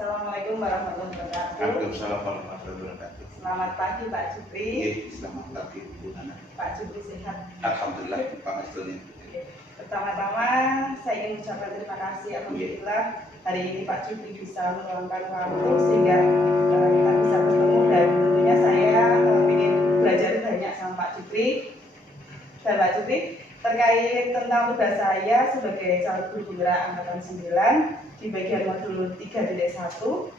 Assalamualaikum warahmatullahi wabarakatuh. Waalaikumsalam warahmatullahi wabarakatuh. Selamat pagi Pak Jupri. Selamat pagi Bu Nana. Pak Jupri sehat. Alhamdulillah Pak Astoni. Pertama-tama saya ingin mengucapkan terima kasih alhamdulillah hari ini Pak Jupri bisa meluangkan waktu sehingga kita bisa bertemu, dan tentunya saya ingin belajar banyak sama Pak Jupri dan Pak Jupri terkait tentang tugas saya sebagai calon guru penggerak angkatan 9 di bagian modul 3.1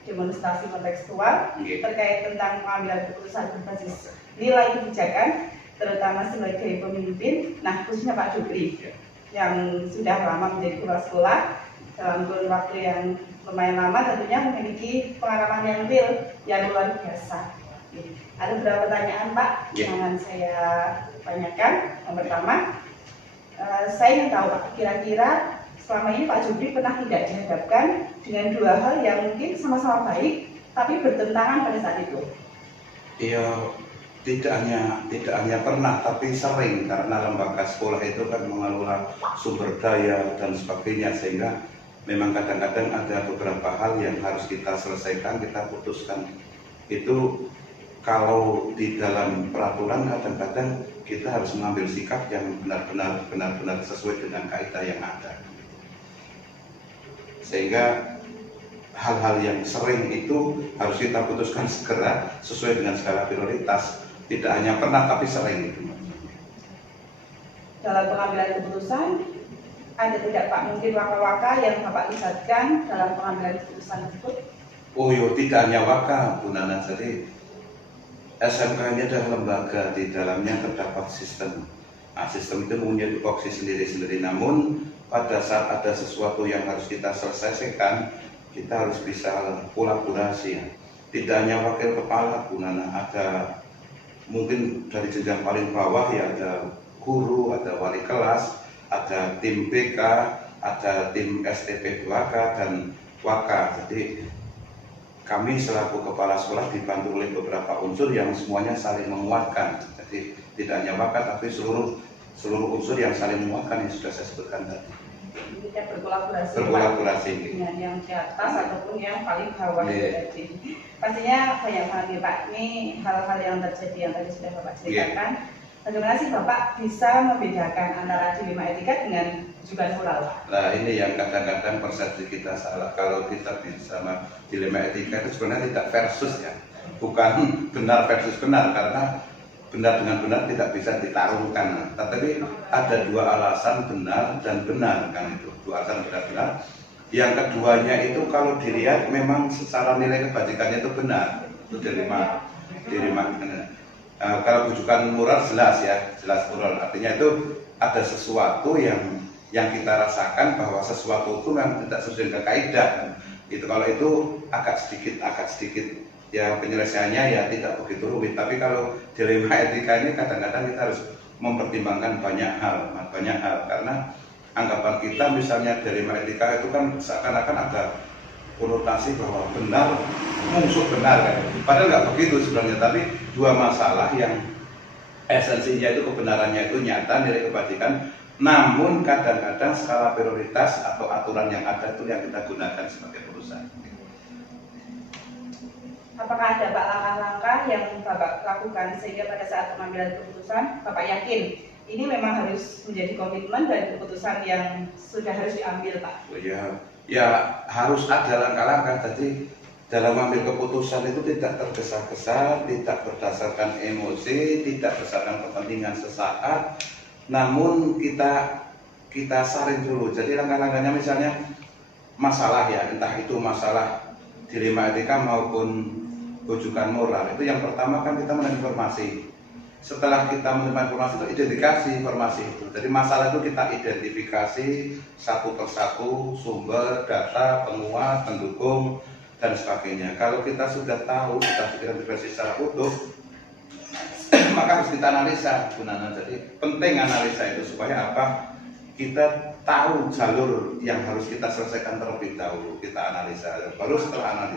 demonstrasi kontekstual terkait tentang pengambilan keputusan berbasis nilai kebijakan, terutama sebagai pemimpin. Nah, khususnya Pak Jupri yang sudah lama menjadi kepala sekolah dalam kurun waktu yang lumayan lama, tentunya memiliki pengalaman yang real, yang luar biasa. Ada beberapa pertanyaan Pak yang akan saya tanyakan. Yang pertama, saya ingin tahu Pak, kira-kira selama ini Pak Jupri pernah tidak dihadapkan dengan dua hal yang mungkin sama-sama baik tapi bertentangan pada saat itu? Iya, tidak hanya pernah, tapi sering, karena lembaga sekolah itu kan mengelola sumber daya dan sebagainya, sehingga memang kadang-kadang ada beberapa hal yang harus kita selesaikan, kita putuskan. Itu kalau di dalam peraturan kadang-kadang kita harus mengambil sikap yang benar-benar sesuai dengan kaidah yang ada. Sehingga hal-hal yang sering itu harus kita putuskan segera sesuai dengan skala prioritas. Tidak hanya pernah, tapi sering itu. Dalam pengambilan keputusan, ada tidak Pak mungkin waka-waka yang Bapak libatkan dalam pengambilan keputusan tersebut? Oh iya, tidak hanya waka Bu Nana. Jadi SMK ini adalah lembaga, di dalamnya terdapat sistem. Nah, sistem itu mempunyai tupoksi sendiri-sendiri. Namun pada saat ada sesuatu yang harus kita selesaikan, kita harus bisa kolaborasi. Tidak hanya wakil kepala Bu Nana, ada mungkin dari jenjang paling bawah ya, ada guru, ada wali kelas, ada tim BK, ada tim STP 2K dan Waka. Jadi kami selaku kepala sekolah dibantu oleh beberapa unsur yang semuanya saling menguatkan. Jadi tidak hanya Waka, tapi seluruh unsur yang saling menguatkan yang sudah saya sebutkan tadi. Kita berkolaborasi dengan yang di atas ataupun yang paling bawah. Pastinya banyak banget ya Pak, ini hal-hal yang terjadi yang tadi sudah Bapak ceritakan. Bagaimana sih Bapak bisa membedakan antara dilema etika dengan rujukan moral? Nah, ini yang kadang-kadang persepsi kita salah. Kalau kita bisa dilema etika itu sebenarnya tidak versus ya, bukan benar versus benar, karena benar dengan benar tidak bisa ditarungkan. Tetapi ada dua alasan benar dan benar, kan itu dua alasan benar. Yang keduanya itu kalau dilihat memang secara nilai kebajikannya itu benar, itu dilema. Kalau rujukan moral jelas ya, jelas moral. Artinya itu ada sesuatu yang kita rasakan bahwa sesuatu itu memang tidak sesuai dengan kaidah. Itu kalau itu agak sedikit ya penyelesaiannya ya tidak begitu rumit. Tapi kalau dilema etika ini kadang-kadang kita harus mempertimbangkan banyak hal karena anggapan kita misalnya dilema etika itu kan seakan-akan ada konotasi bahwa benar musuh benar kan. Padahal nggak begitu sebenarnya, tapi dua masalah yang esensinya itu kebenarannya itu nyata, nilai kebajikan, namun kadang-kadang skala prioritas atau aturan yang ada itu yang kita gunakan sebagai perusahaan. Apakah ada Pak langkah-langkah yang Bapak lakukan sehingga pada saat pengambilan keputusan Bapak yakin ini memang harus menjadi komitmen dan keputusan yang sudah harus diambil Pak? Oh ya harus ada langkah-langkah. Jadi dalam mengambil keputusan itu tidak tergesa-gesa, tidak berdasarkan emosi, tidak berdasarkan kepentingan sesaat, namun kita saring dulu. Jadi langkah-langkahnya misalnya masalah ya, entah itu masalah dilema etika maupun rujukan moral, itu yang pertama kan kita menerima informasi. Setelah kita menerima informasi itu identifikasi informasi itu. Jadi masalah itu kita identifikasi satu persatu, sumber, data, penguat, pendukung dan sebagainya. Kalau kita sudah tahu, kita identifikasi secara utuh, maka harus kita analisa gunanya. Jadi penting analisa itu supaya apa? Kita tahu jalur yang harus kita selesaikan terlebih dahulu. Kita analisa. Baru setelah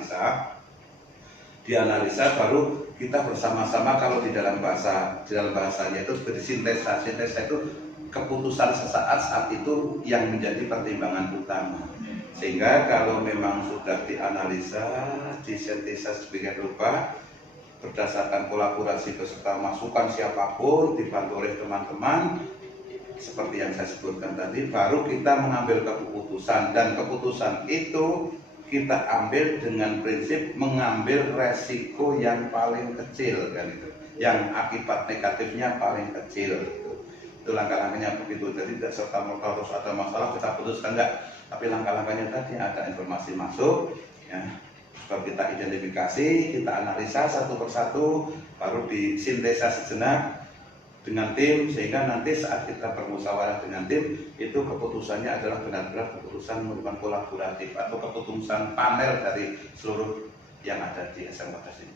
dianalisa baru kita bersama-sama, kalau di dalam bahasanya itu bersintesa. Sintesa itu keputusan sesaat saat itu yang menjadi pertimbangan utama. Sehingga kalau memang sudah dianalisa, disintesa sedemikian rupa berdasarkan kolaborasi beserta masukan siapapun dibantu oleh teman-teman seperti yang saya sebutkan tadi, baru kita mengambil keputusan, dan keputusan itu kita ambil dengan prinsip mengambil resiko yang paling kecil kan itu, yang akibat negatifnya paling kecil itu langkah-langkahnya begitu. Jadi tidak serta merta harus ada masalah kita putuskan, enggak, tapi langkah-langkahnya tadi ada informasi masuk ya, baru kita identifikasi, kita analisa satu persatu, baru disintesa sejenak dengan tim, sehingga nanti saat kita bermusyawarah dengan tim itu keputusannya adalah benar-benar keputusan merupakan kolaboratif atau keputusan panel dari seluruh yang ada di SMK ini.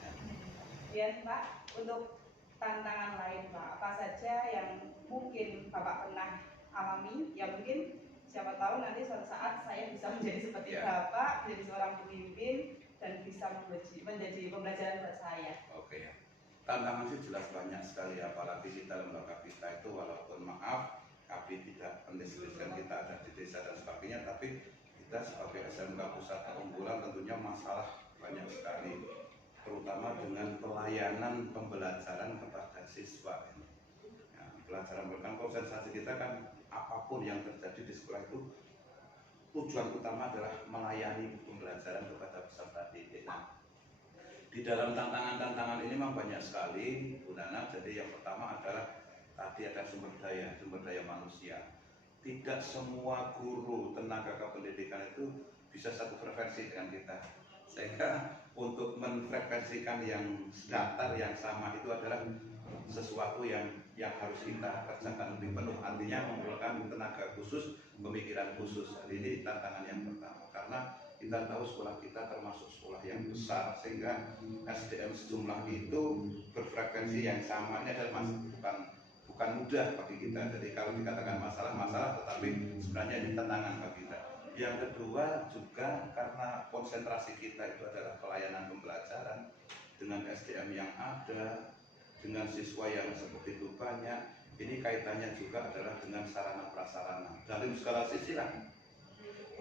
Ya Pak, untuk tantangan lain Pak, apa saja yang mungkin Bapak pernah alami, yang mungkin siapa tahu nanti suatu saat saya bisa menjadi seperti Bapak, menjadi seorang pemimpin dan bisa menjadi pembelajaran buat saya. Oke ya. Tantangan sih jelas banyak sekali, apalagi kita lembaga kita itu walaupun maaf kami tidak pendistribusian kita ada di desa dan sebagainya, tapi kita sebagai SMK Pusat Keunggulan tentunya masalah banyak sekali, terutama dengan pelayanan pembelajaran kepada siswa. Ya, pelajaran berkan konsentrasi kita kan apapun yang terjadi di sekolah itu tujuan utama adalah melayani pembelajaran kepada peserta didik. Di dalam tantangan-tantangan ini memang banyak sekali Bu Nana. Jadi yang pertama adalah tadi ada sumber daya manusia. Tidak semua guru tenaga kependidikan itu bisa satu frekuensi dengan kita. Sehingga untuk menfrekuensikan yang datar yang sama itu adalah sesuatu yang harus kita kerjakan lebih penuh. Artinya memerlukan tenaga khusus, pemikiran khusus. Ini tantangan yang pertama, karena kita tahu sekolah kita termasuk sekolah yang besar, sehingga SDM sejumlah itu berfrekuensi yang sama ini adalah bukan mudah bagi kita. Jadi kalau dikatakan masalah, tetapi sebenarnya ini tantangan bagi kita. Yang kedua juga karena konsentrasi kita itu adalah pelayanan pembelajaran dengan SDM yang ada, dengan siswa yang sebegitu banyak, ini kaitannya juga adalah dengan sarana prasarana dari segala sisi lah,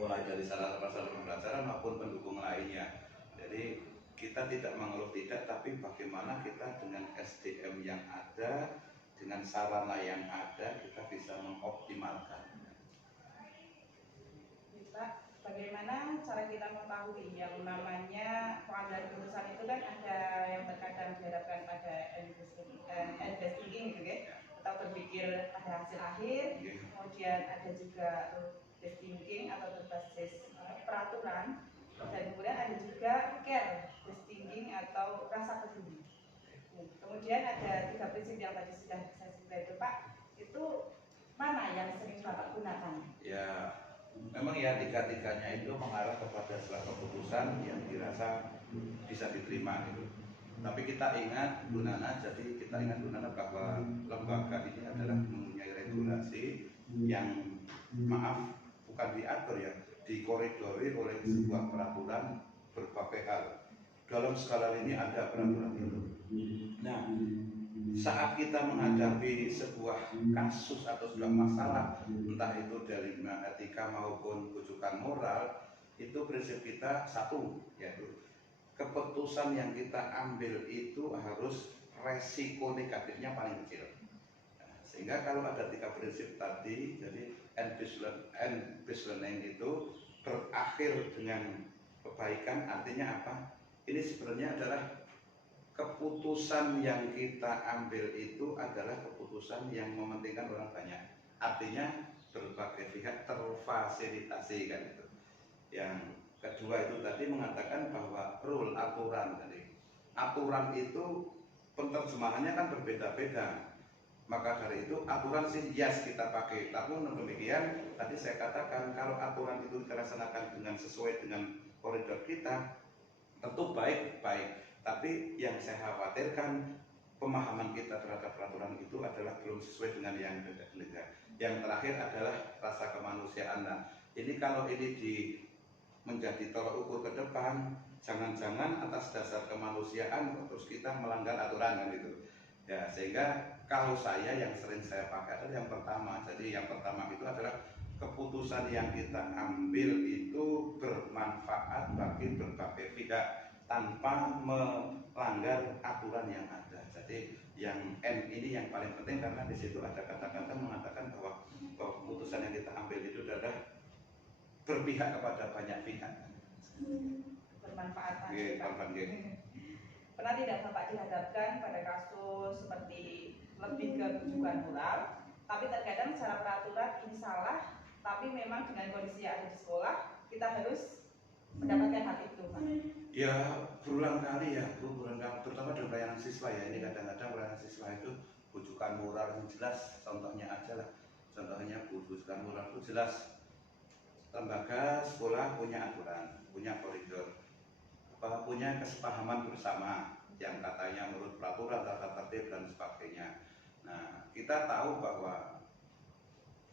mulai dari sarana prasarana pembelajaran maupun pendukung lainnya. Jadi kita tidak mengeluh tidak, tapi bagaimana kita dengan SDM yang ada, dengan sarana yang ada, kita bisa mengoptimalkan. Pak, bagaimana cara kita mengetahui yang namanya pengambilan keputusan itu kan ada yang terkadang dihadapkan pada investing gitu ya, atau berpikir pada hasil akhir, kemudian ada juga best thinking atau berbasis peraturan, dan kemudian ada juga care, best thinking atau rasa peduli. Kemudian ada 3 prinsip yang tadi sudah saya sebutkan itu Pak, itu mana yang sering Bapak gunakan? Ya, memang ya tiga-tiganya itu mengarah kepada sebuah keputusan yang dirasa bisa diterima gitu. Tapi kita ingat Bu Nana, jadi kita ingat Bu Nana bahwa lembaga ini adalah mempunyai regulasi yang maaf bukan diatur ya, dikoridori oleh sebuah peraturan berbagai hal. Dalam skala ini ada peraturan itu. Nah, saat kita menghadapi sebuah kasus atau sebuah masalah, entah itu dari etika maupun rujukan moral, itu prinsip kita satu, yaitu keputusan yang kita ambil itu harus resiko negatifnya paling kecil. Nah, sehingga kalau ada 3 prinsip tadi, jadi end-based learning itu berakhir dengan kebaikan, artinya apa? Ini sebenarnya adalah keputusan yang kita ambil itu adalah keputusan yang mementingkan orang banyak. Artinya berbagai pihak terfasilitasi kan itu. Yang kedua itu tadi mengatakan bahwa rule aturan tadi. Aturan itu penerjemahannya kan berbeda-beda. Maka dari itu aturan sih yes kita pakai. Namun demikian tadi saya katakan kalau aturan itu dilaksanakan dengan sesuai dengan koridor kita, tentu baik-baik. Tapi yang saya khawatirkan pemahaman kita terhadap peraturan itu adalah belum sesuai dengan yang lega. Yang terakhir adalah rasa kemanusiaan. Nah, ini kalau ini menjadi tolak ukur ke depan, jangan-jangan atas dasar kemanusiaan terus kita melanggar aturan kan itu. Ya, sehingga kalau saya yang sering saya pakai adalah yang pertama. Jadi yang pertama itu adalah keputusan yang kita ambil itu bermanfaat bagi berbagai pihak tanpa melanggar aturan yang ada. Jadi yang N ini yang paling penting, karena di situ ada kata-kata mengatakan bahwa keputusan yang kita ambil itu adalah berpihak kepada banyak pihak. Bermanfaat. Pernah tidak Bapak dihadapkan pada kasus seperti lebih ke tujuan moral, tapi terkadang secara peraturan ini salah, tapi memang dengan kondisi yang ada di sekolah kita harus mendapatkan hak itu, Pak? Ya berulang kali ya Bu, berulang kali, terutama dalam pelayanan siswa ya. Ini kadang-kadang pelayanan siswa itu bujukan moral yang jelas, contohnya aja lah. Contohnya bujukan moral itu jelas. Lembaga sekolah punya aturan, punya koridor, punya kesepahaman bersama yang katanya menurut peraturan tata tertib dan sebagainya. Nah, kita tahu bahwa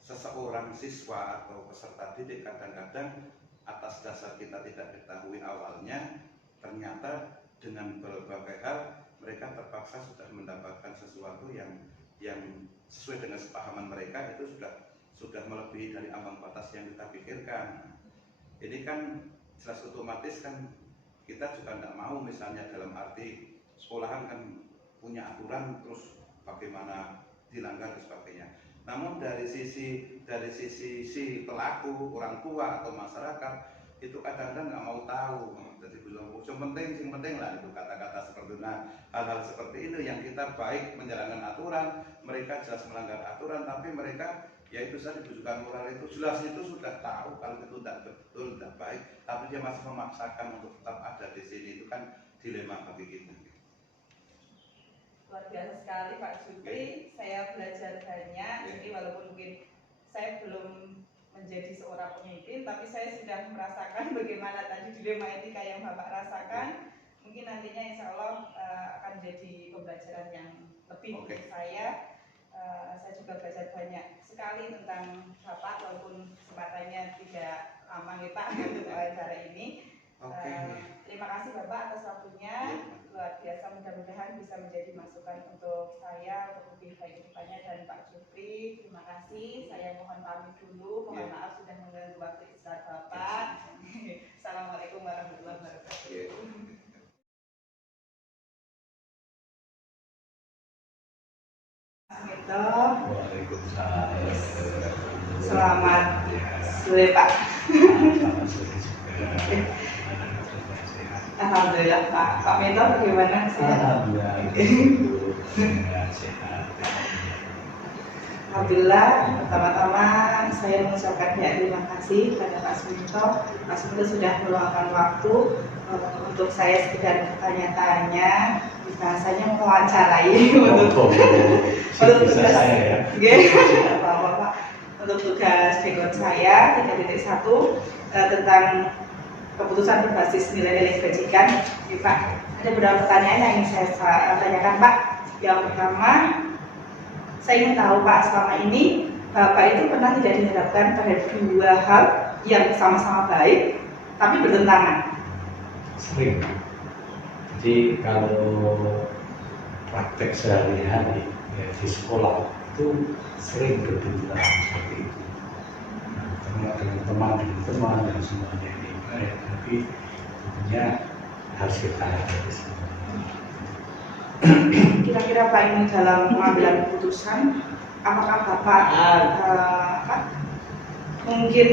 seseorang siswa atau peserta didik kadang-kadang atas dasar kita tidak diketahui awalnya, ternyata dengan berbagai hal mereka terpaksa sudah mendapatkan sesuatu yang sesuai dengan kesepahaman mereka, itu sudah melebihi dari ambang batas yang kita pikirkan. Ini kan jelas otomatis kan kita juga tidak mau, misalnya dalam arti sekolahan kan punya aturan terus bagaimana dilanggar dan sebagainya. Namun dari sisi si pelaku, orang tua atau masyarakat itu kadang-kadang nggak mau tahu. Jadi bilang yang penting lah itu kata-kata seperti itu. Nah, hal-hal seperti itu yang kita baik menjalankan aturan, mereka jelas melanggar aturan, tapi mereka ya itu saja bujukan moral itu jelas itu sudah tahu kalau itu tidak betul, tidak baik, tapi dia masih memaksakan untuk tetap ada di sini. Itu kan dilema bagi kita. Luar biasa sekali Pak Jupri, saya belajar banyak. Jadi walaupun mungkin saya belum menjadi seorang pemimpin, tapi saya sudah merasakan bagaimana tadi dilema etika yang Bapak rasakan. Mungkin nantinya insya Allah akan jadi pembelajaran yang lebih untuk saya. Saya juga belajar banyak sekali tentang Bapak, walaupun kesempatannya tidak lama nih Pak untuk wawancara ini. Terima kasih Bapak atas waktunya, luar biasa, mudah-mudahan bisa menjadi masukan untuk saya untuk lebih baik ke depannya. Dan Pak Jupri, terima kasih, saya mohon pamit dulu, mohon maaf sudah mengganggu waktu istirahat Bapak. Assalamualaikum warahmatullahi wabarakatuh. Waalaikumsalam. Selamat sore Pak. Selamat sore juga. Alhamdulillah Pak Mito bagaimana? Alhamdulillah sehat. Alhamdulillah, pertama-tama saya mengucapkan terima kasih kepada Pak Suminto. Pak Suminto sudah meluangkan waktu untuk saya sekedar bertanya-tanya, bahasanya mewawancarai untuk tugas saya ya. Pak, untuk tugas background saya 3.1 tentang keputusan berbasis nilai-nilai kebajikan. Pak, ada beberapa pertanyaan yang ingin saya tanyakan Pak. Yang pertama, saya ingin tahu Pak, selama ini Bapak itu pernah tidak dihadapkan pada dua hal yang sama-sama baik tapi bertentangan? Sering. Jadi kalau praktek sehari-hari ya, di sekolah itu sering bertentangan seperti itu. Nah, dengan teman dan semuanya ini baik, tapi tentunya harus kita hadapi semua. Kira-kira Pak ini dalam pengambilan keputusan, apakah Bapak mungkin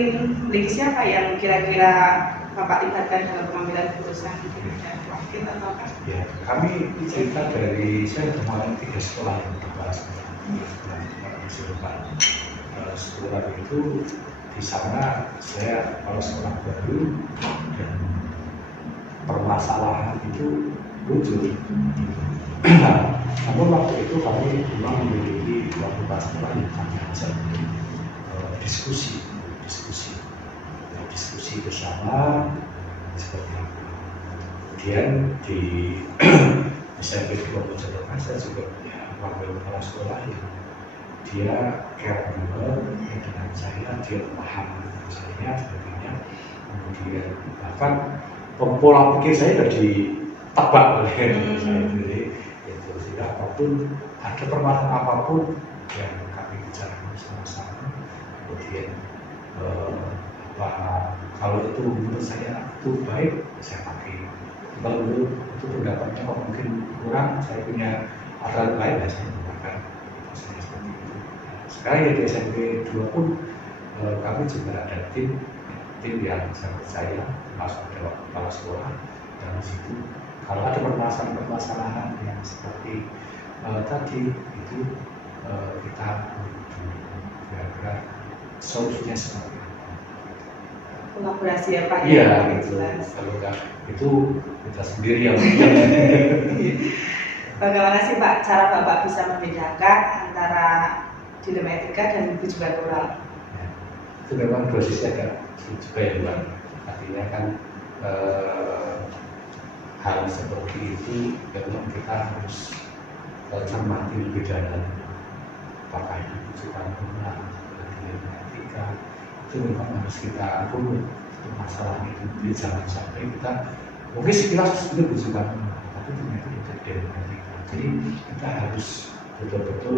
memiliki siapa yang kira-kira Bapak libatkan dalam pengambilan keputusan? Wakil atau apa? Ya, kami cerita dari saya kemarin 3 sekolah yang berbahas misi depan. Sekolah itu di sana saya kalau sekolah baru dan permasalahan itu muncul. Namun waktu itu kami memang memiliki waktu sekolah yang kami ajak diskusi bersama seperti apa. Kemudian di SMP 2 Mojokerto saya juga punya wakil kepala sekolah yang dia capable dengan saya, dia paham dengan saya sebagainya. Kemudian bahkan pola pikir saya sudah ditebak oleh saya sendiri. Itu sehingga apapun, ada permasalahan apapun yang kami bicarakan sama-sama, kemudian kalau itu menurut saya itu baik, saya pakai. Kalau itu pendapatnya kok mungkin kurang, saya punya alternatif lain, ya saya menggunakan saya seperti itu. Sekarang ya di SMP 2 pun kami juga ada tim yang saya percaya, termasuk ada kepala sekolah, dan di situ kalau ada permasalahan yang seperti tadi itu kita kira-kira solusinya seperti apa. Kolaborasi ya Pak? Iya, gitu. Kalau enggak itu kita sendiri yang Bagaimana sih Pak cara Bapak bisa membedakan antara dilema etika dan tujuan moral? Ya, itu memang prosesnya agak juga ya Mbak. Artinya kan hal seperti itu memang kita harus cermati lebih dalam. Apakah itu tujuan moral, dilema etika, itu memang harus kita runut masalah itu. Jadi jangan sampai kita mungkin sekilas itu tujuan moral, tapi ternyata itu dilema etika. Jadi kita harus betul-betul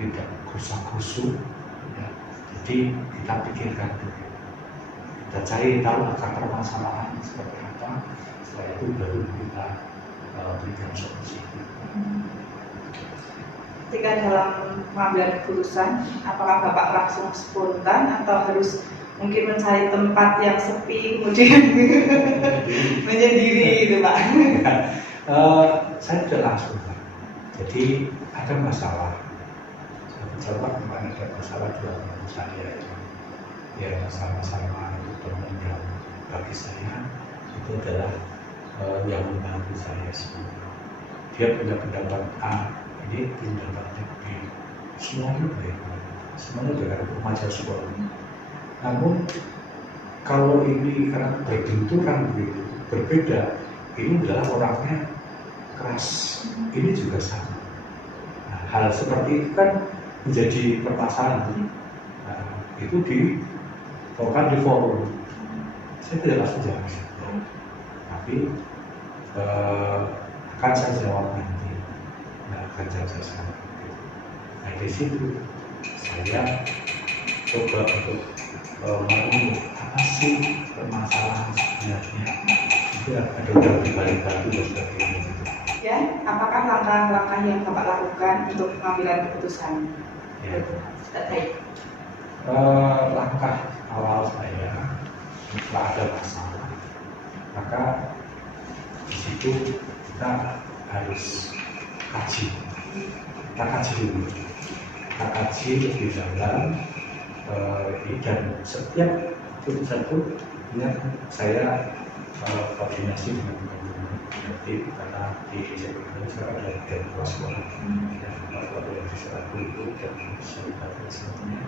tidak kusuk-kusuk, ya. Jadi kita pikirkan dulu, kita cari tahu akar permasalahan seperti apa, setelah itu baru kita berikan solusi. Ketika dalam pengambilan keputusan, apakah Bapak langsung spontan atau harus mungkin mencari tempat yang sepi kemudian menyendiri gitu Pak? Saya tidak langsung, Pak. Jadi ada masalah. Saya mencoba kemana ada masalah dua teman saya yang sama-sama teman yang bagi saya itu adalah yang membantu saya semua. Dia punya pendapat A, ini pendapatnya B. Semuanya baik, semuanya dengan remaja sekolah. Namun kalau ini karena berbenturan begitu berbeda, ini adalah orangnya keras, ini juga sama. Nah, hal seperti itu kan menjadi permasalahan. Nah, itu dibawakan di forum. Saya tidak langsung jawab, tapi akan saya jawab nanti. Nah, akan jawab saya. Nah, di situ saya coba untuk mengenai apa sih permasalahan sebenarnya. Itu ada di balik batu dan sebagainya. Ya, apakah langkah-langkah yang Bapak lakukan untuk pengambilan keputusan? Ya. Baik. Langkah awal saya setelah ada masalah, maka di situ kita harus kaji. Kita kaji dulu. Kita kaji lebih dalam dan setiap keputusan itu saya koordinasi dengan teman-teman. Nanti karena di Indonesia ada dua sekolah, ada yang di Serabu itu dan saya semuanya.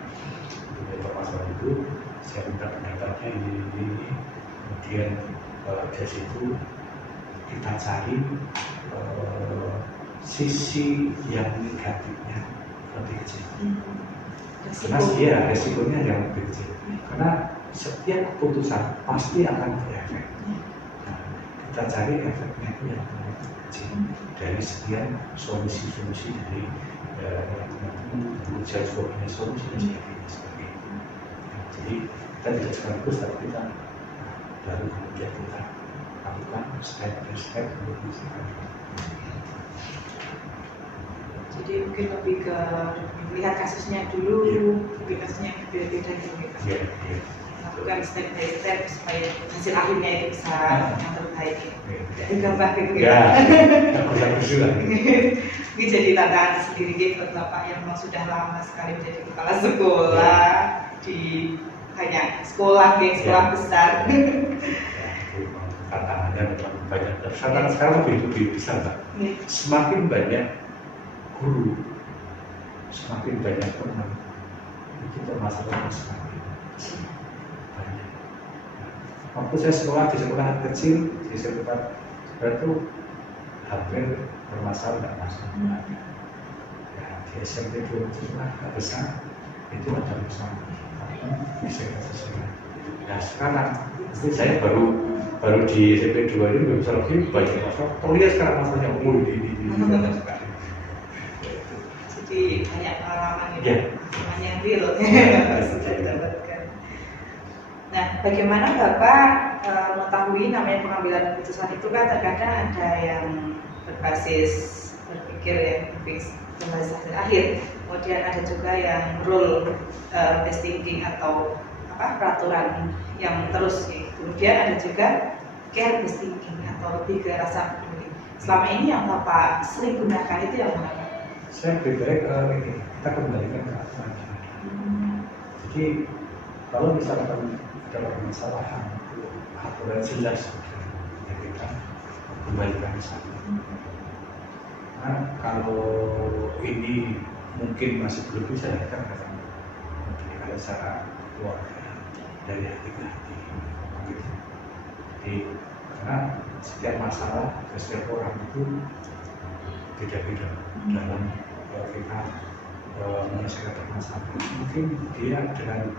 Untuk masalah itu saya minta pendapatnya ini, kemudian dari situ kita cari sisi yang negatifnya lebih kecil. Karena resikonya yang lebih kecil. Karena setiap keputusan pasti akan berefek. Nah, kita cari efeknya itu yang lebih kecil dari sekian solusi-solusi dari teman-teman ujian solusi dan sebagainya seperti itu. Nah, jadi kita tidak sekaligus, tapi kita baru kemudian kita lakukan step by step untuk misalkan. Jadi mungkin lebih ke melihat kasusnya dulu, lebih kasusnya yang berbeda gitu. Iya. Lakukan step by step supaya hasil akhirnya itu bisa yang terbaik. Jadi gampang gitu Ya, yang berjuang. Ini jadi tantangan sendiri buat Bapak yang memang sudah lama sekali menjadi kepala sekolah di banyak sekolah, sekolah besar. Tantangannya memang banyak. Sekarang lebih besar, Pak. Semakin banyak guru, semakin banyak teman, itu permasalahan semakin banyak. Waktu saya sekolah di sekolah kecil, di sekolah itu hampir permasalahan tidak masuk. Ya, di SMP 2 sekolah besar itu ada masalah, bisa kita selesaikan. Nah sekarang, saya baru di SMP 2 ini belum bisa lebih banyak masalah. Terlihat sekarang masalahnya umur di dan sebagainya. Jadi banyak pengalaman Ya. pengalaman yang real sudah didapatkan. Nah, bagaimana Bapak mengetahui namanya pengambilan keputusan itu kan terkadang ada yang berbasis berpikir ya, berbasis hasil akhir. Kemudian ada juga yang rule based thinking atau peraturan yang terus. Kemudian ada juga care based thinking atau lebih ke rasa peduli. Selama ini yang Bapak sering gunakan itu yang mana? Saya lebih baik ini, kita kembalikan ke aturan. Jadi kalau misalkan ada permasalahan itu aturan jelas ya kita kembalikan ke sana. Nah, kalau ini mungkin masih belum bisa ya kan kalau secara keluarga dari hati ke hati gitu. Jadi karena setiap masalah setiap orang itu beda-beda dalam kita menyelesaikan permasalahan. Mungkin dia dengan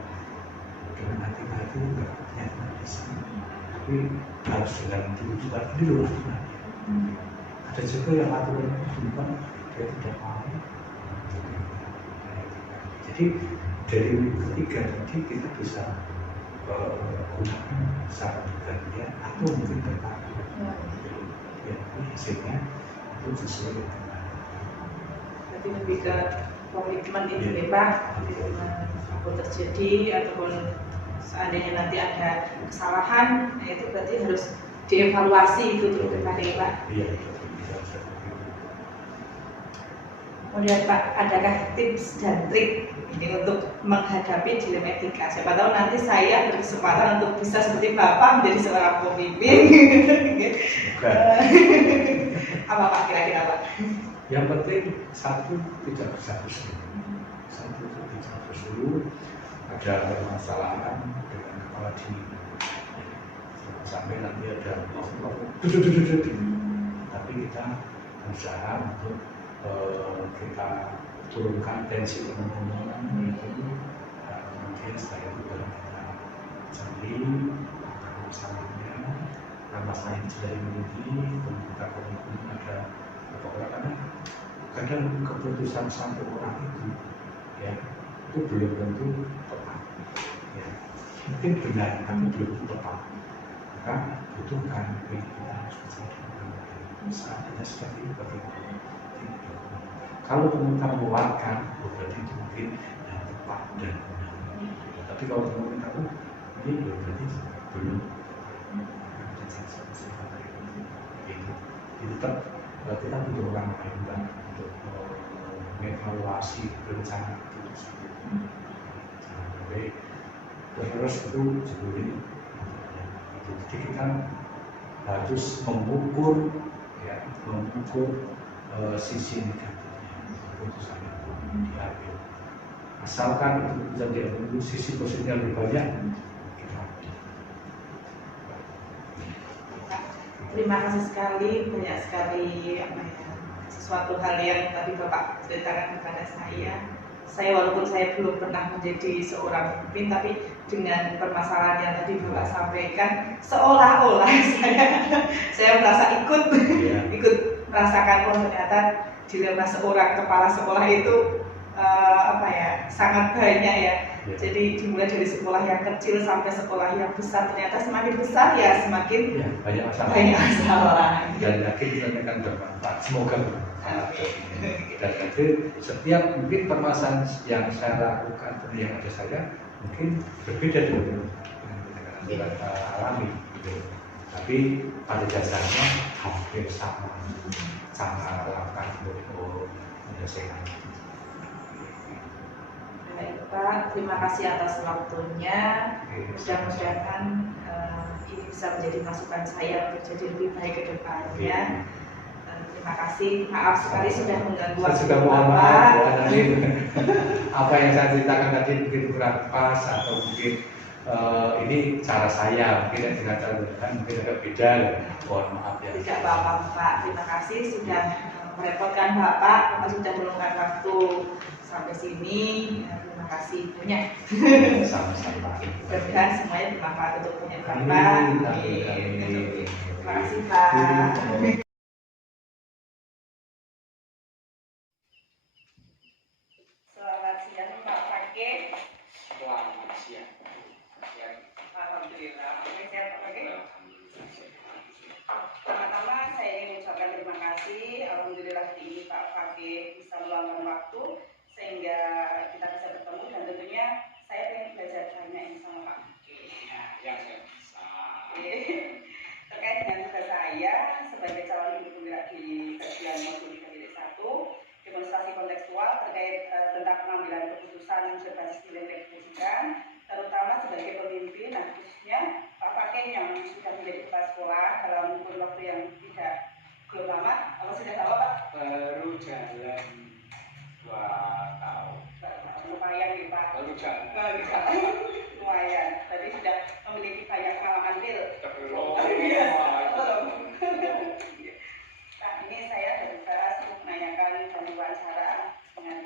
hati ke hati enggak ternyata bisa, tapi harus dengan tuntutan ini loh aturan. Ada juga yang aturan tuntutan dia tidak mau. Jadi dari ketiga tadi kita bisa gunakan secara bergantian atau mungkin berpadu. Ya, hasilnya itu sesuai dengan. Berarti lebih ke komitmen itu ya Pak, apapun terjadi ataupun seandainya nanti ada kesalahan, nah itu berarti harus dievaluasi itu terus kali Pak. Iya. Kemudian Pak, adakah tips dan trik ini untuk menghadapi dilema etika? Siapa tahu nanti saya berkesempatan untuk bisa seperti Bapak menjadi seorang pemimpin. Apa Pak kira-kira Pak? Yang penting satu tidak bersatu. Satu tidak bersatu. Ada permasalahan dengan kepala dingin. Sampai nanti ada tapi kita berusaha untuk kita turunkan tensi teman-teman itu, kemudian setelah itu baru kita cari masalahnya, masalah yang sudah dimiliki, kemudian kita komunikasi ada beberapa orang karena kadang keputusan satu orang itu ya itu belum tentu tepat, ya. Mungkin benar tapi belum tentu tepat, maka butuhkan kita harus saatnya seperti itu bagaimana. Kalau teman-teman mengeluarkan, berarti itu mungkin yang tepat dan benar. Tapi kalau teman-teman tahu, ini berarti belum. Itu tetap kita butuh orang lain untuk mengevaluasi rencana itu. Sampai terus itu sebelum jadi kita harus mengukur, ya, sisi negatif. Keputusan itu diambil. Asalkan itu bisa diambil sisi positifnya lebih banyak, kita ambil. Terima kasih sekali, banyak sekali sesuatu hal yang tadi Bapak ceritakan kepada saya. Saya walaupun saya belum pernah menjadi seorang pemimpin, tapi dengan permasalahan yang tadi Bapak sampaikan, seolah-olah saya merasa ikut merasakan ternyata dilema seorang kepala sekolah itu sangat banyak ya. Jadi dimulai dari sekolah yang kecil sampai sekolah yang besar, ternyata semakin besar ya semakin banyak masalah. Dan yakin kita akan bermanfaat. Semoga bermanfaat. Dan nanti setiap mungkin permasalahan yang saya lakukan atau yang ada saya mungkin berbeda dengan yang kita alami. Gitu. Tapi pada dasarnya hampir sama lakukan untuk menyelesaikan. Baik Pak, terima kasih atas waktunya. Mudah-mudahan ini bisa menjadi masukan saya untuk jadi lebih baik ke depannya. Terima kasih, maaf sekali sudah mengganggu waktu Bapak. Apa yang saya ceritakan tadi mungkin kurang pas atau mungkin ini cara saya, mungkin dengan cara Tuhan mungkin agak beda. Mohon maaf ya. Tidak apa-apa Pak, terima kasih sudah merepotkan Bapak sudah meluangkan waktu sampai sini. Terima kasih banyak. Sama-sama. Mudah-mudahan semuanya bermanfaat untuk banyak Bapak. Terima kasih Pak. Ya. Ya. Alhamdulillah. Oke, sehat Pak. Oke. Alhamdulillah. Pertama-tama saya ingin mengucapkan terima kasih. Alhamdulillah hari ini Pak Fakih bisa meluangkan waktu sehingga kita bisa bertemu dan tentunya saya ingin belajar banyak ini sama Pak. Ya, yang saya bisa. Terkait dengan tugas saya sebagai calon ibu penggerak di bagian modul 3.1 demonstrasi kontekstual terkait tentang pengambilan keputusan berbasis nilai pendidikan, terutama sebagai pemimpin, nah khususnya Pak Fakih yang sudah menjadi kepala sekolah dalam kurun waktu yang belum lama, apa sudah lama Pak? Baru jalan 2 tahun. Lumayan nih Pak. Baru jalan. Lumayan. Tadi sudah memiliki banyak pengalaman real. Belum. Nah, ini saya berbicara untuk menanyakan dan wawancara dengan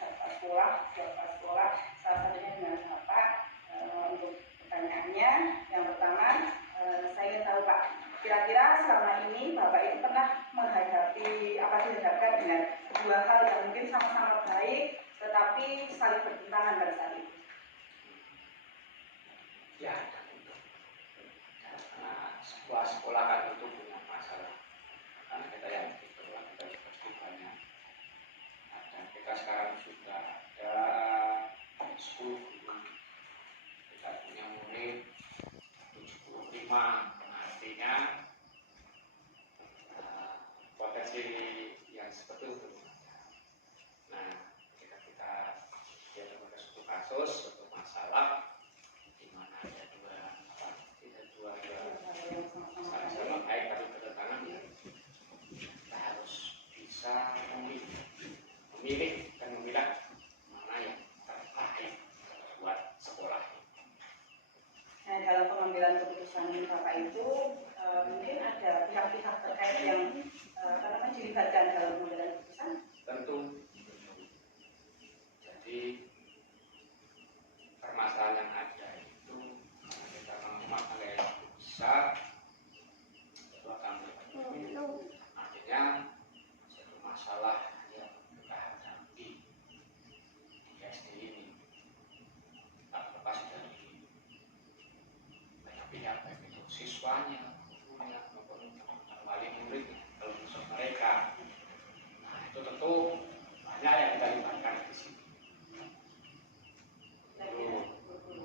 kepala sekolah, salah satunya dengan Bapak. Untuk pertanyaannya, yang pertama, saya ingin tahu Pak, kira-kira selama ini Bapak itu pernah dihadapkan dengan dua hal yang mungkin sama-sama baik, tetapi saling bertentangan pada saat itu? Ya, karena sebuah sekolah kan itu punya masalah. Karena kita yang kita pasti banyak. Nah, dan kita sekarang sudah ada 10 guru. Kita punya murid 75. Artinya potensi yang seperti itu. Nah, ketika kita ada suatu kasus, suatu masalah di mana ada dua sama-sama baik tapi bertentangan, kita harus bisa memilih dan memilah mana yang terbaik buat sekolah. Nah, dalam pengambilan keputusan Bapak itu mungkin ada pihak-pihak terkait yang dilibatkan dalam pengambilan keputusan? Tentu. Jadi permasalahan yang ada itu karena kita memakai yang besar itu akan berarti artinya satu masalah yang kita hadapi di SD ini tak lepas dari banyak pihak, baik itu siswanya, gurunya maupun wali murid kalau masuk mereka. Nah itu tentu banyak yang kita libatkan di sini.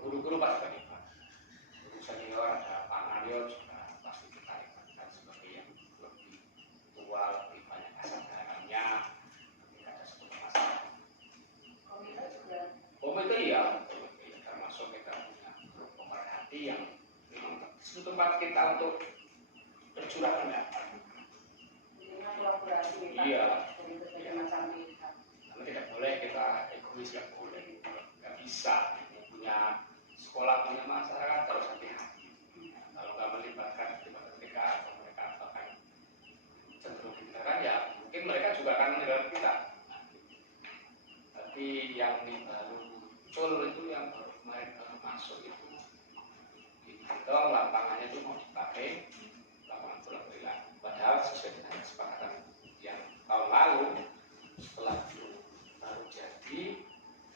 Guru-guru pasti terlibat. Guru senior ada Pak Mario juga pasti kita libatkan sebagai yang lebih tua, lebih banyak kesadarannya ketika ada satu masalah. Komite juga? Komite ya, termasuk kita punya grup pemerhati yang memang tempat kita untuk bercurah pendapat. Ini kolaborasi kita dari berbagai macam pihak. Karena tidak boleh kita egois, nggak boleh, nggak bisa. Punya sekolah, punya masyarakat harus hati-hati. Kalau nggak melibatkan ketika mereka akan cenderung ditinggalkan, ya mungkin mereka juga akan meninggalkan kita. Tapi yang ini baru muncul itu yang baru kemarin masuk itu dong lapangannya itu mau dipakai lapangan bola bola. Padahal sesuai dengan kesepakatan yang tahun lalu setelah itu baru jadi.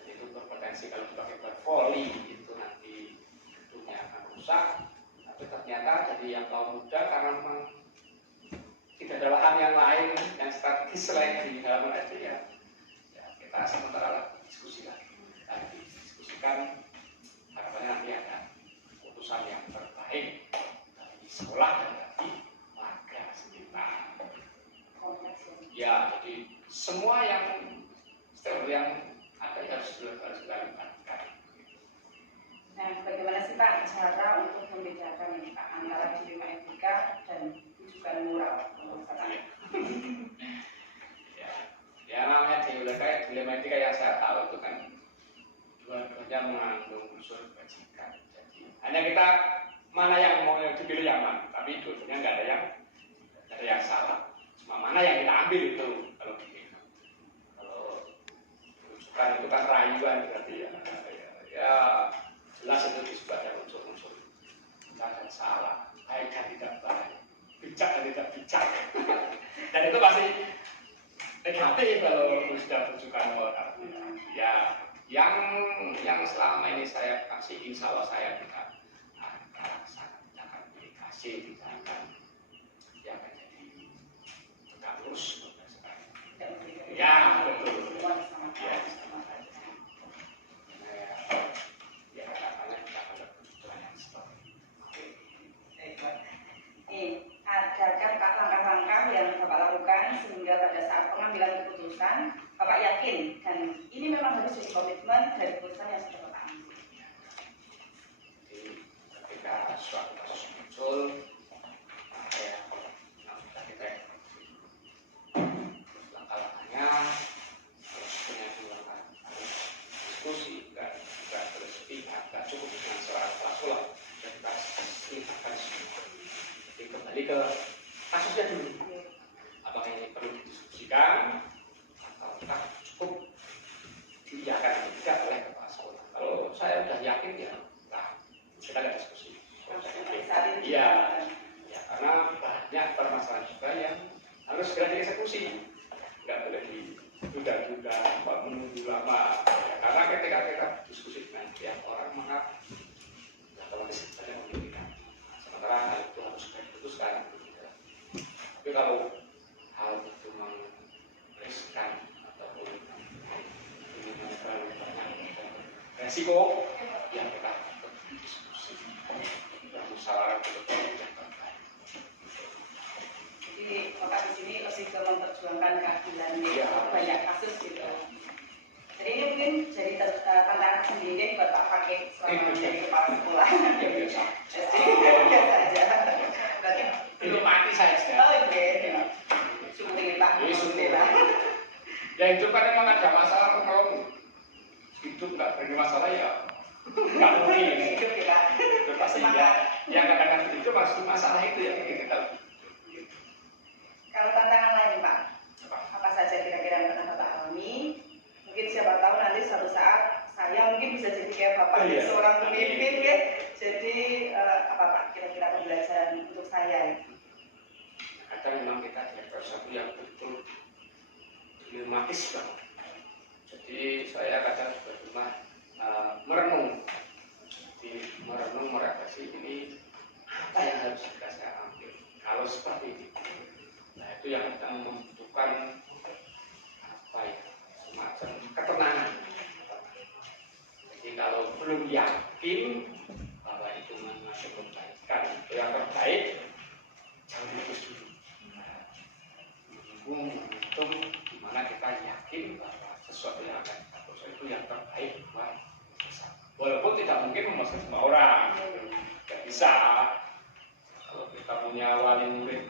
Itu berpotensi kalau dipakai buat voli itu nanti gedungnya akan rusak. Tapi ternyata jadi yang kaum muda karena memang tidak ada lahan yang lain yang strategis selain di halaman SD ya kita sementara lagi diskusi lagi. Kita diskusikan harapannya nanti ada keputusan yang terbaik dari sekolah dan dari warga sekitar. Ya, jadi semua yang ada harus dilakukan. Nah, bagaimana sih Pak cara untuk membedakan ini Pak antara dilema etika dan rujukan moral menurut saya? Ya namanya dilema etika yang saya tahu itu kan dua-duanya mengandung unsur kebajikan. Jadi hanya kita mana yang mau dipilih yang mana, tapi dua-duanya nggak ada yang salah. Cuma mana yang kita ambil itu kalau begitu. Kan itu kan rayuan berarti ya jelas itu disebut ada unsur-unsur benar dan salah, baik dan tidak baik, bijak dan tidak bijak. Dan itu pasti negatif kalau sudah rujukan moral. Ya yang selama ini saya kasih, insya Allah saya juga akan dikasih, tidak akan jadi tegak lurus. Ya betul. Ya, ya harapannya kita akan berjalan yang seperti adakah Pak langkah-langkah yang Bapak lakukan sehingga pada saat pengambilan keputusan Bapak yakin dan ini memang harus jadi komitmen dari perusahaan yang sudah Bapak ambil? Jadi ketika suatu kasus muncul, ya kita langkah-langkahnya harus punya langkah, harus diskusi, nggak berpihak, nggak cukup dengan seorang pelaku, dan kita libatkan semua. Jadi kembali ke kasusnya dulu, apakah ini perlu didiskusikan atau cukup diiyakan atau tidak oleh kepala sekolah. Kalau saya sudah yakin ya, nah kita nggak diskusi. Iya, ya karena banyak permasalahan juga yang harus segera dieksekusi, nggak boleh ditunda-tunda, menunggu lama. Ya, karena ketika kita diskusi dengan pihak orang maka otomatis ada memiliki. Sementara hal itu harus segera diputuskan. Tapi kalau hal itu meriskan ataupun ini terlalu banyak resiko, yang kita diskusi bermusyawarah betul-betul yang terbaik. Jadi Bapak di sini lebih ke memperjuangkan keadilan Ya. banyak kasus gitu. Jadi ini mungkin jadi tantangan sendiri buat Pak Fakih selama menjadi kepala sekolah. Ya biasa. Biasa aja. Berarti Belum mati saya sekarang. oh oke. Syuting Pak. Ini syuting. Ya itu kan memang ada masalah kalau hidup nggak beri masalah ya nggak mungkin. Hidup kita. Itu pasti ya. Yang kadang-kadang itu pasti masalah itu yang kita. Kalau tantangan lain Pak, apa saja kira-kira yang pernah Bapak alami? Mungkin siapa tahu nanti suatu saat saya mungkin bisa jadi kayak Bapak, Iya. seorang pemimpin ya. Jadi apa Pak kira-kira pembelajaran untuk saya? Kadang memang kita ada sesuatu yang betul dilematis banget. Jadi saya kadang juga rumah merenung, jadi merenung merefleksi ini apa yang harus saya ambil. Kalau seperti ini, nah itu yang kita membutuhkan apa ya, semacam ketenangan. Jadi kalau belum yakin bahwa itu menghasilkan kebaikan, itu yang terbaik, jangan fokus dulu. Momentum di mana kita yakin bahwa sesuatu yang akan kita proses itu yang terbaik buat bersama. Walaupun tidak mungkin memaksa semua orang, tidak bisa. Kalau kita punya wali murid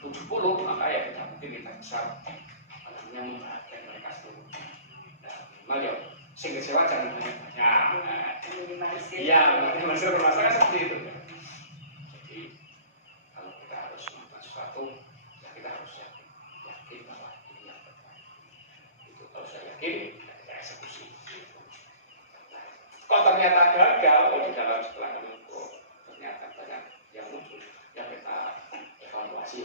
70, maka ya tidak mungkin kita bisa membahagiakan mereka seluruh. Nah, minimal ya sing kecewa jangan banyak-banyak. Iya, minimalisir permasalahan seperti itu. Jadi kalau kita harus melakukan sesuatu, ya kita harus yakin bahwa ini yang terbaik. Itu kalau saya yakin, kita eksekusi. Kalau ternyata gagal, di dalam setelah menunggu ternyata banyak yang muncul, ya kita evaluasi.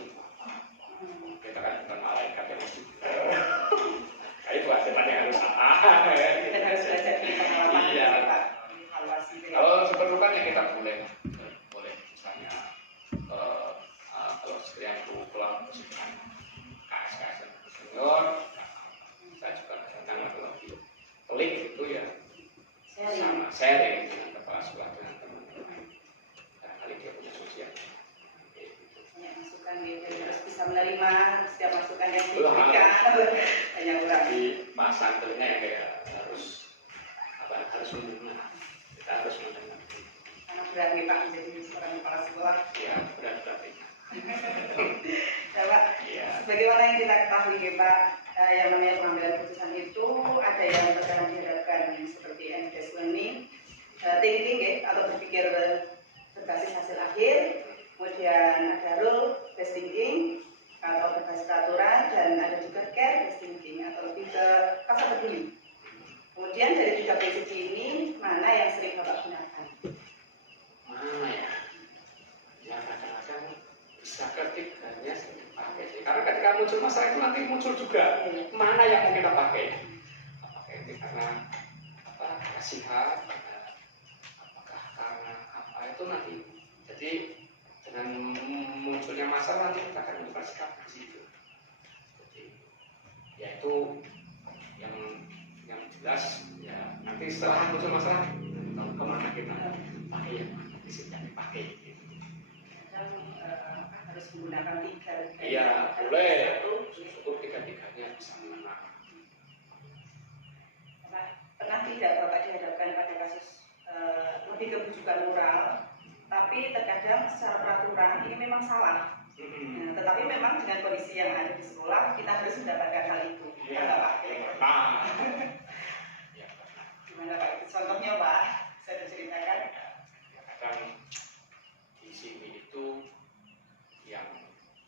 Kita kan bukan malaikat yang mesti. Nah, itu hasilnya yang harus apa? Kita harus belajar dari pengalaman. Iya. Evaluasi. Kalau diperlukan ya kita boleh misalnya kalau sekalian itu pulang kesukaan KS senior, saya juga kadang-kadang kalau pelik itu ya sama sharing dengan kepala sekolah dengan teman-teman. Kali dia punya solusi yang Banyak masukan gitu, harus bisa menerima setiap masukan yang Belum, diberikan. Banyak kurang. Jadi Pak santrinya yang kayak harus menerima, kita harus menerima. Sangat berat nih Pak menjadi seorang kepala sekolah. Ya berat-berat ini. Ya Pak, Iya. sebagaimana yang kita ketahui ya Pak, yang namanya pengambilan keputusan itu ada yang terkadang dihadapkan seperti endless learning, thinking ya, atau berpikir berbasis hasil akhir, kemudian ada rule based thinking atau berbasis peraturan, dan ada juga care based thinking atau lebih ke rasa peduli. Kemudian dari tiga prinsip ini mana yang sering Bapak gunakan? Mana ya? Ya kadang-kadang bisa ketiganya sering pakai sih. Karena ketika muncul masalah itu nanti muncul juga mana yang mau kita pakai. Pakai ini karena kasihan, apakah karena apa itu nanti. Jadi dengan munculnya masalah nanti kita akan menentukan sikap di situ. Jadi yaitu yang jelas ya nanti setelah muncul masalah tahu kemana kita pakai yang mana yang dipakai. Gitu. Harus menggunakan tiga. Iya boleh. Cukup tiga-tiganya bisa menang. Pernah tidak Bapak dihadapkan pada kasus lebih kebujukan moral, tapi terkadang secara peraturan ini memang salah. Nah, tetapi memang dengan kondisi yang ada di sekolah kita harus mendapatkan hal itu. Iya, Pak. Ya, Gimana Pak? Contohnya Pak, bisa diceritakan? kadang di sini itu yang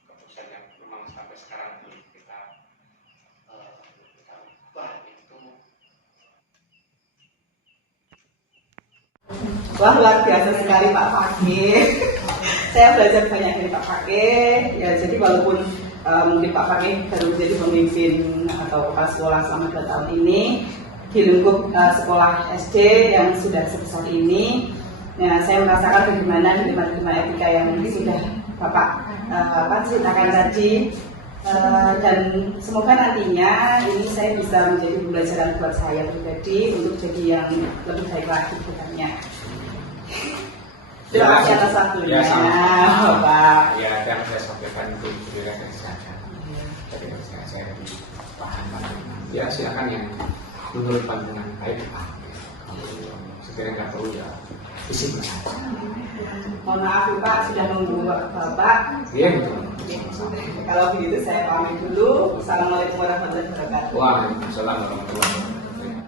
keputusan yang memang sampai sekarang belum kita ubah itu. Wah, luar biasa sekali Pak Fakih. Saya belajar banyak dari Pak Fakih. Ya, jadi walaupun mungkin Pak Fakih baru jadi pemimpin atau kepala sekolah selama 2 tahun ini di lingkup sekolah SD yang sudah sebesar ini, ya, saya merasakan bagaimana dilema etika yang sudah Bapak ceritakan tadi. Dan semoga nantinya ini saya bisa menjadi pembelajaran buat saya pribadi untuk jadi yang lebih baik lagi ke depannya. Terima kasih atas waktunya, Bapak. Ya, yang saya sampaikan itu juga dari saya. Jadi saya lebih paham. Ya, silakan yang menurut pandangan baik. Kalau sekiranya nggak perlu ya fisik saja. Mohon maaf Pak sudah menunggu Bapak. Iya betul. Kalau begitu saya pamit dulu. Assalamualaikum warahmatullahi wabarakatuh. Waalaikumsalam warahmatullahi wabarakatuh.